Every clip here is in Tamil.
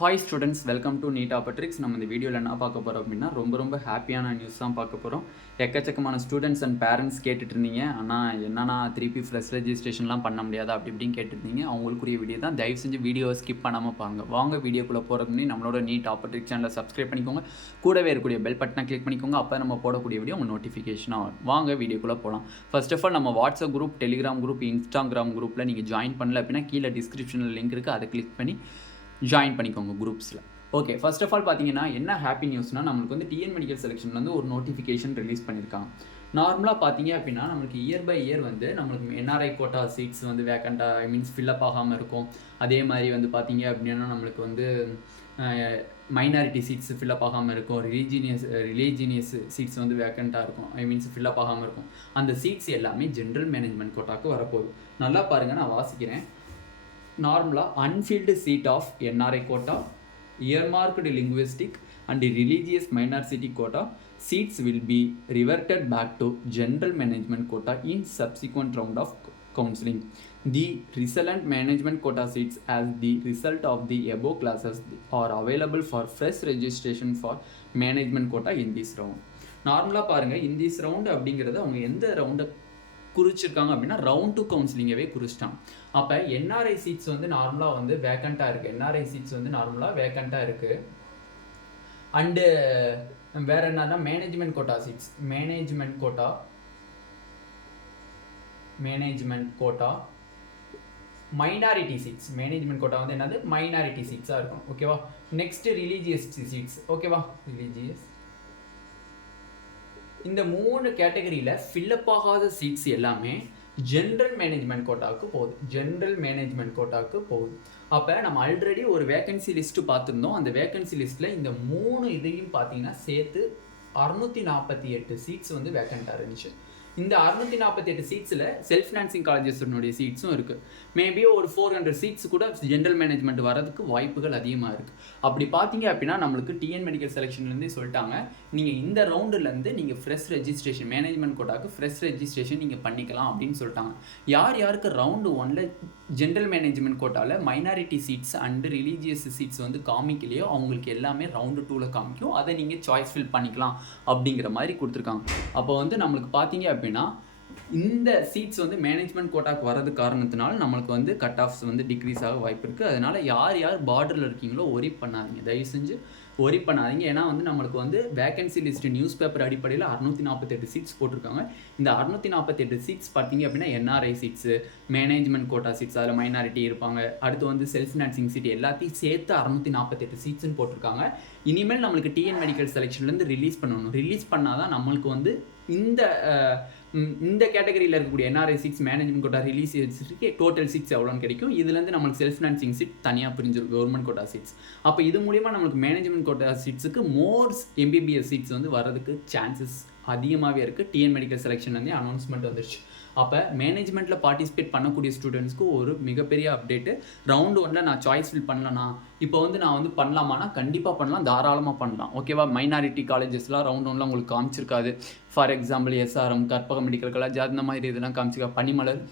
Hi students, welcome to NEET Aptrix. நம்ம இந்த வீடியோவில் என்ன பார்க்க போகிறோம் அப்படின்னா ரொம்ப ஹாப்பியான நியூஸ் தான் பார்க்க போகிறோம். எக்கச்சக்கமான ஸ்டூடெண்ட்ஸ் அண்ட் பேரண்ட்ஸ் கேட்டுட்டு இருந்தீங்க, ஆனால் என்னன்னா திருப்பி ஃப்ரெஷ் ரெஜிஸ்ட்ரேஷன்லாம் பண்ண முடியாதா அப்படி இப்படின்னு கேட்டுருந்தீங்க. அவங்களுக்குரிய வீடியோ தான். தயவு செஞ்சு வீடியோவை ஸ்கிப் பண்ணாமல் பாருங்க. வாங்க வீடியோக்குள்ளே போகிறதுக்கு முன்னாடி நம்மளோட நீட் ஆப்பட்ரிக்ஸ் சேனலை சப்ஸ்கிரைப் பண்ணிக்கோங்க. கூடவே இருக்கக்கூடிய பெல் பட்டனை கிளிக் பண்ணிக்கோங்க. அப்போ நம்ம போடக்கூடிய வீடியோ உங்கள் நோட்டிஃபிகேஷனாக வரும். வாங்க வீடியோக்குள்ளே போகலாம். ஃபர்ஸ்ட் ஆஃப் ஆல் நம்ம WhatsApp group, Telegram group, Instagram குரூப்பில் நீங்கள் ஜாயின் பண்ணல அப்படின்னா கீழே டிஸ்கிரிப்ஷனில் லிங்க் இருக்குது, அதை கிளிக் பண்ணி ஜாயின் பண்ணிக்கோங்க குரூப்ஸில். ஓகே, ஃபர்ஸ்ட் ஆஃப் ஆல் பார்த்தீங்கன்னா என்ன ஹாப்பி நியூஸ்னால், நம்மளுக்கு வந்து டிஎன் மெடிக்கல் செலெக்ஷன்லேருந்து ஒரு நோட்டிஃபிகேஷன் ரிலீஸ் பண்ணியிருக்காங்க. நார்மலாக பார்த்தீங்க அப்படின்னா நம்மளுக்கு இயர் பை இயர் வந்து நம்மளுக்கு என்ஆர்ஐ கோட்டா சீட்ஸ் வந்து வேக்கண்ட்டாக மீன்ஸ் ஃபில்லப் ஆகாமல் இருக்கும். அதே மாதிரி வந்து பார்த்தீங்க அப்படின்னா நம்மளுக்கு வந்து மைனாரிட்டி சீட்ஸ் ஃபில்லப் ஆகாமல் இருக்கும். ரிலீஜினியஸ் சீட்ஸ் வந்து வேக்கண்ட்டாக இருக்கும், மீன்ஸ் ஃபில்லப் ஆகாமல் இருக்கும். அந்த சீட்ஸ் எல்லாமே ஜென்ரல் மேனேஜ்மெண்ட் கோட்டாவுக்கு வரப்போகுது. நல்லா பாருங்கள், நான் வாசிக்கிறேன். நார்மலாக unfilled seat of NRI quota, earmarked linguistic and religious minority quota seats will be reverted back to general management quota in subsequent round of counseling. The resultant management quota seats as the result of the above classes are available for fresh registration for management quota in this round. நார்மலாக பாருங்கள், in this round அப்படிங்கிறது அவங்க எந்த ரவுண்டை குறிச்சிருக்காங்க அப்படின்னா ரவுண்ட் 2 கவுன்சிலிங்கவே குறிச்சிட்டாங்க. அப்போ என்ஆர்ஐ சீட்ஸ் வந்து நார்மலாக வந்து வேக்கண்ட்டாக இருக்குது. என்ஆர்ஐ சீட்ஸ் வந்து நார்மலாக வேக்கண்ட்டாக இருக்குது. அண்டு வேறு என்னன்னா management quota seats, management quota minority seats. Management quota வந்து என்னது மைனாரிட்டி சீட்ஸாக இருக்கும். ஓகேவா. Next religious seats. ஓகேவா, ரிலீஜியஸ். இந்த 3 கேட்டகரியில் ஃபில்லப் ஆகாத சீட்ஸ் எல்லாமே ஜென்ரல் மேனேஜ்மெண்ட் கோட்டாவுக்கு போகுது. ஜென்ரல் மேனேஜ்மெண்ட் கோட்டாவுக்கு போகுது. அப்போ நம்ம ஆல்ரெடி ஒரு வேகன்சி லிஸ்ட்டு பார்த்துருந்தோம். அந்த வேகன்சி லிஸ்ட்டில் இந்த 3 இதையும் பார்த்தீங்கன்னா சேர்த்து 648 சீட்ஸ் வந்து வேக்கண்ட்டாக இருந்துச்சு. இந்த 648 சீட்ஸில் செல்ஃப் ஃபினான்சிங் காலேஜஸ்னுடைய சீட்ஸும் இருக்குது. மேபி ஒரு 400 சீட்ஸ் கூட ஜென்ரல் மேனேஜ்மெண்ட் வரதுக்கு வாய்ப்புகள் அதிகமாக இருக்குது. அப்படி பார்த்தீங்க அப்படின்னா நம்மளுக்கு டிஎன் மெடிக்கல் செலெக்ஷன்லேருந்தே சொல்லிட்டாங்க, நீங்கள் இந்த ரவுண்டுலேருந்து நீங்கள் ஃப்ரெஷ் ரெஜிஸ்ட்ரேஷன் மேனேஜ்மெண்ட் கோட்டாவுக்கு ஃப்ரெஷ் ரெஜிஸ்ட்ரேஷன் நீங்கள் பண்ணிக்கலாம் அப்படின்னு சொல்லிட்டாங்க. யாருக்கு ரவுண்டு 1ல் ஜென்ரல் மேனேஜ்மெண்ட் கோட்டாவில் minority seats and religious seats வந்து காமிக்கலையோ அவங்களுக்கு எல்லாமே ரவுண்டு 2ல் காமிக்கும். அதை நீங்கள் சாய்ஸ் ஃபில் பண்ணிக்கலாம் அப்படிங்கிற மாதிரி கொடுத்துருக்காங்க. அப்போ வந்து நம்மளுக்கு பார்த்தீங்க அப்படின்னா இந்த சீட்ஸ் வந்து மேனேஜ்மெண்ட் கோட்டாக்கு வரது காரணத்தினால நம்மளுக்கு வந்து கட் ஆஃப்ஸ் வந்து டிக்ரீஸ் ஆக வாய்ப்பு இருக்குது. அதனால் யார் பார்டரில் இருக்கீங்களோ ஒரி பண்ணாதீங்க, தயவு செஞ்சு ஒரி பண்ணாதீங்க. ஏன்னா வந்து நம்மளுக்கு வந்து வேகன்சி லிஸ்ட் நியூஸ் பேப்பர் அடிப்படையில் 648 சீட்ஸ் போட்டிருக்காங்க. இந்த 648 சீட்ஸ் பார்த்தீங்க அப்படின்னா NRI seats, management quota seats, அதில் மைனாரிட்டி இருப்பாங்க, அடுத்து வந்து செல்ஃப் ஃபினான்சிங் சீட் எல்லாத்தையும் சேர்த்து 648 சீட்ஸ்ன்னு போட்டிருக்காங்க. இனிமேல் நம்மளுக்கு டிஎன் மெடிக்கல் செலெக்ஷன்லேருந்து ரிலீஸ் பண்ணணும். ரிலீஸ் பண்ணால் தான் நம்மளுக்கு வந்து இந்த கேட்டகரியில் இருக்கக்கூடிய NRI seats, management quota, release total seats எவ்வளோன்னு கிடைக்கும். இதுலேருந்து நம்மளுக்கு செல்ஃப் ஃபினான்சிங் சீட் தனியாக பிரிஞ்சிருக்கும், கவர்மெண்ட் கோட்டா சீட்ஸ். அப்போ இது மூலிமா நம்மளுக்கு மேனேஜ்மெண்ட் கோட்டா சீட்ஸுக்கு மோர் எம்பிபிஎஸ் சீட்ஸ் வந்து வரதுக்கு சான்சஸ் அதிகமாகவே இருக்குது. டிஎன் மெடிக்கல் செலெக்ஷன் வந்து அனௌன்ஸ்மெண்ட் வந்துருச்சு. அப்போ மேனேஜ்மெண்ட்டில் பார்ட்டிசிபேட் பண்ணக்கூடிய ஸ்டூடெண்ட்ஸ்க்கு ஒரு மிகப்பெரிய அப்டேட்டு. ரவுண்டு 1ல் நான் சாய்ஸ் ஃபில் பண்ணலனா இப்போ வந்து நான் வந்து பண்ணலாமானா கண்டிப்பாக பண்ணலாம், தாராளமாக பண்ணலாம். ஓகேவா. மைனாரிட்டி காலேஜஸ்லாம் ரவுண்ட் 1ல் உங்களுக்கு காமிச்சிருக்காது. For example SRM, Karpagam medical college அந்த மாதிரி இதெல்லாம் காமிச்சிருக்கா. பனிமலர்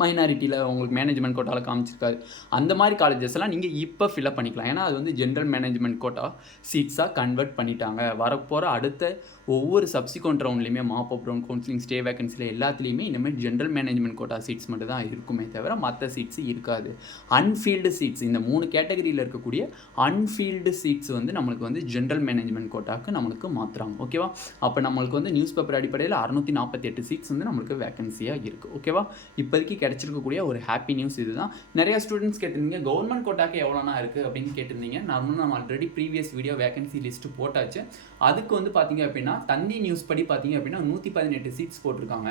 மைனாரிட்டியில் உங்களுக்கு மேனேஜ்மெண்ட் கோட்டாவில் காமிச்சிருக்காது. அந்த மாதிரி காலேஜஸ்லாம் நீங்கள் இப்போ ஃபில்அப் பண்ணிக்கலாம். ஏன்னா அது வந்து ஜென்ரல் மேனேஜ்மெண்ட் கோட்டா சீட்ஸாக கன்வெர்ட் பண்ணிட்டாங்க. வரப்போகிற அடுத்த ஒவ்வொரு சப்சிக்வெண்ட் ரவுண்ட்லேயுமே mop up round, counselling, stay வேகன்சியில் எல்லாத்துலேயுமே இனிமேல் ஜென்ரல் மேனேஜ்மெண்ட் கோட்டா சீட்ஸ் மட்டும் தான் இருக்குமே தவிர மற்ற சீட்ஸ் இருக்காது. அன்ஃபீல்டு சீட்ஸ், இந்த 3 கேட்டகரியில் இருக்கக்கூடிய அன்ஃபீல்டு சீட்ஸ் வந்து நம்மளுக்கு வந்து ஜென்ரல் மேனேஜ்மெண்ட் கோட்டாவுக்கு நம்மளுக்கு மாற்றுறாங்க. ஓகேவா. அப்போ நம்மளுக்கு வந்து நியூஸ் பேப்பர் அடிப்படையில் 648 சீட்ஸ் வந்து நம்மளுக்கு வேகன்சியாக இருக்குது. ஓகேவா. இப்போதைக்கு கிடைச்சிருக்கக்கூடிய ஒரு ஹாப்பி நியூஸ் இதுதான். நிறைய ஸ்டூடெண்ட்ஸ் கேட்டிருந்தீங்க கவர்மெண்ட் கோட்டாக்கு எவ்வளோனா இருக்குது அப்படின்னு கேட்டிருந்தீங்க. நம்ம already previous video vacancy list போட்டாச்சு. அதுக்கு வந்து பார்த்தீங்க அப்படின்னா தந்தி நியூஸ் படி பார்த்தீங்க அப்படின்னா 118 சீட்ஸ் போட்டிருக்காங்க.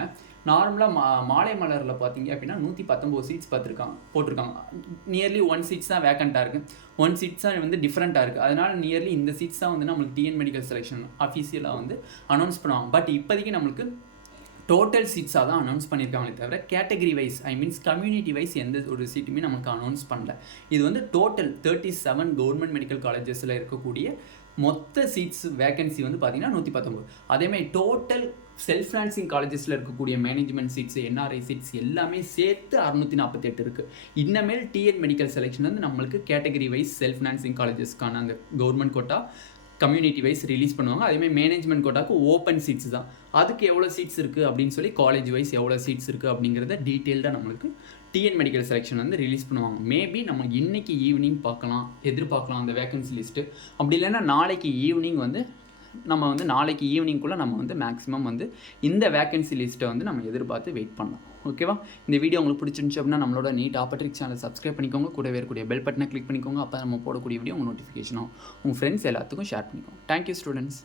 நார்மலாக மாலை மலரில் பார்த்தீங்க அப்படின்னா 119 சீட்ஸ் போட்டிருக்காங்க. நியர்லி 1 சீட்ஸ் தான் வேக்கண்ட்டாக இருக்குது, 1 சீட்ஸ் தான் வந்து டிஃப்ரெண்ட்டாக இருக்குது. அதனால் நியர்லி இந்த சீட்ஸ் தான் வந்து நம்மளுக்கு டிஎன் மெடிக்கல் செலெக்ஷன் அஃபீஷியலாக வந்து அனௌன்ஸ் பண்ணுவாங்க. பட் இப்போதைக்கு நம்மளுக்கு டோட்டல் சீட்ஸாக தான் அனௌன்ஸ் பண்ணியிருக்காங்களே தவிர category wise means community wise எந்த ஒரு சீட்டுமே நமக்கு அனௌன்ஸ் பண்ணல. இது வந்து டோட்டல் 37 கவர்மெண்ட் மெடிக்கல் காலேஜஸில் இருக்கக்கூடிய மொத்த சீட்ஸ் வேகன்சி வந்து பார்த்தீங்கன்னா 119. அதேமாதிரி டோட்டல் செல்ஃப் ஃபினான்சிங் காலேஜஸில் இருக்கக்கூடிய மேனேஜ்மெண்ட் சீட்ஸ், என்ஆர்ஐ சீட்ஸ் எல்லாமே சேர்த்து 648 இருக்குது. இன்னமேல் டிஎன் மெடிக்கல் செலெக்ஷன் வந்து நம்மளுக்கு கேட்டகரி வைஸ் செல்ஃப் ஃபினான்சிங் காலேஜஸ்க்கான அந்த government quota community wise release பண்ணுவாங்க. அதேமாதிரி மேனேஜ்மெண்ட் கோட்டாக்கு ஓப்பன் சீட்ஸ் தான். அதுக்கு எவ்வளோ சீட்ஸ் இருக்குது அப்படின்னு சொல்லி காலேஜ் வைஸ் எவ்வளோ சீட்ஸ் இருக்குது அப்படிங்கிறத டீட்டெயில்டாக நம்மளுக்கு டிஎன் மெடிக்கல் செலெக்ஷன் வந்து ரிலீஸ் பண்ணுவாங்க. மேபி நம்ம இன்றைக்கி ஈவினிங் எதிர்பார்க்கலாம் அந்த வேகன்சி லிஸ்ட்டு. அப்படி இல்லைன்னா நாளைக்கு ஈவினிங் வந்து நாளைக்கு ஈவினிங்குள்ளே நம்ம வந்து மேக்ஸிமம் வந்து இந்த வேகன்சி லிஸ்ட்டை வந்து நம்ம எதிர்பார்த்து வெயிட் பண்ணலாம். ஓகேவா? இந்த வீடியோ உங்களுக்கு பிடிச்சிருந்துச்சு அப்படின்னா நம்மளோட நீட் ஆப்பர்ட்ரிக்ஸ் சேனலை சப்ஸ்கிரைப் பண்ணிக்கோங்க. கூடவே இருக்கக்கூடிய பெல் பட்டனை கிளிக் பண்ணிக்கோங்க. அப்போ நம்ம போடக்கூடிய வீடியோ உங்கள் நோட்டிஃபிகேஷன் ஆகும். உங்கள் ஃப்ரெண்ட்ஸ் எல்லாத்துக்கும் ஷேர் பண்ணிக்கோங்க. Thank you students.